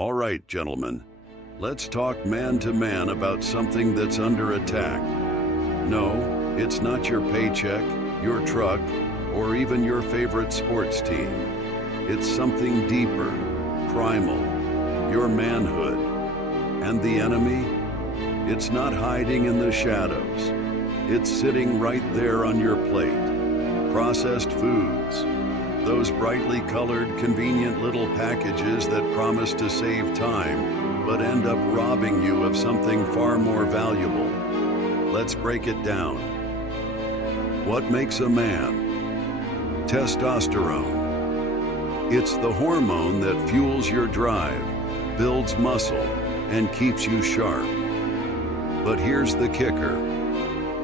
All right, gentlemen, let's talk man to man about something that's under attack. No, it's not your paycheck, your truck, or even your favorite sports team. It's something deeper, primal, your manhood. And the enemy? It's not hiding in the shadows. It's sitting right there on your plate. Processed foods. Those brightly colored, convenient little packages that promise to save time, but end up robbing you of something far more valuable. Let's break it down. What makes a man? Testosterone. It's the hormone that fuels your drive, builds muscle, and keeps you sharp. But here's the kicker.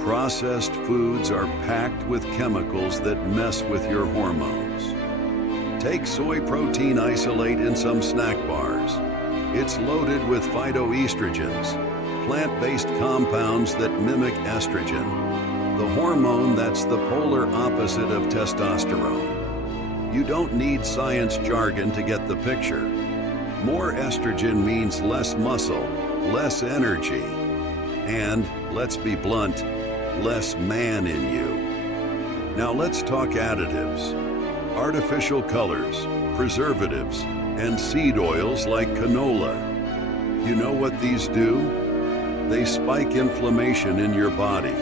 Processed foods are packed with chemicals that mess with your hormones. Take soy protein isolate in some snack bars. It's loaded with phytoestrogens, plant-based compounds that mimic estrogen, the hormone that's the polar opposite of testosterone. You don't need science jargon to get the picture. More estrogen means less muscle, less energy, and, let's be blunt, less man in you. Now let's talk additives. Artificial colors, preservatives, and seed oils like canola. You know what these do? They spike inflammation in your body.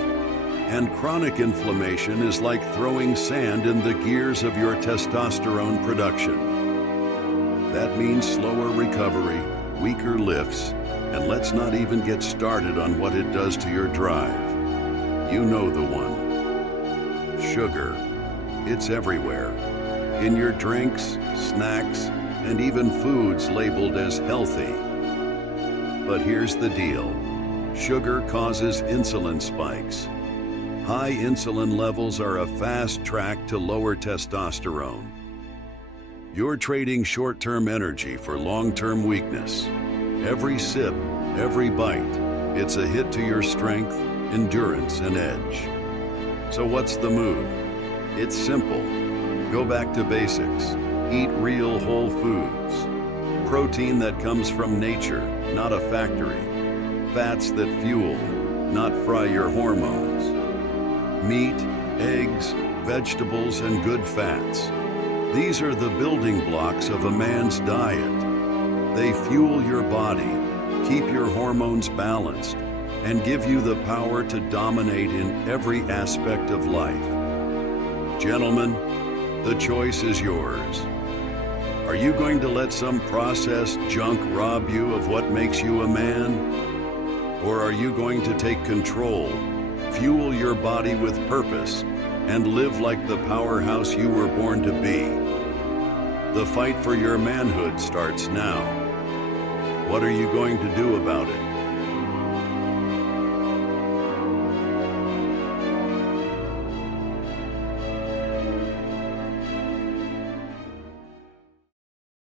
And chronic inflammation is like throwing sand in the gears of your testosterone production. That means slower recovery, weaker lifts, and let's not even get started on what it does to your drive. You know the one. Sugar. It's everywhere. In your drinks, snacks, and even foods labeled as healthy. But here's the deal. Sugar causes insulin spikes. High insulin levels are a fast track to lower testosterone. You're trading short-term energy for long-term weakness. Every sip, every bite, it's a hit to your strength, endurance, and edge. So what's the move? It's simple. Go back to basics. Eat real whole foods. Protein that comes from nature, not a factory. Fats that fuel, not fry your hormones. Meat, eggs, vegetables, and good fats. These are the building blocks of a man's diet. They fuel your body, keep your hormones balanced, and give you the power to dominate in every aspect of life. Gentlemen, the choice is yours. Are you going to let some processed junk rob you of what makes you a man? Or are you going to take control, fuel your body with purpose, and live like the powerhouse you were born to be? The fight for your manhood starts now. What are you going to do about it?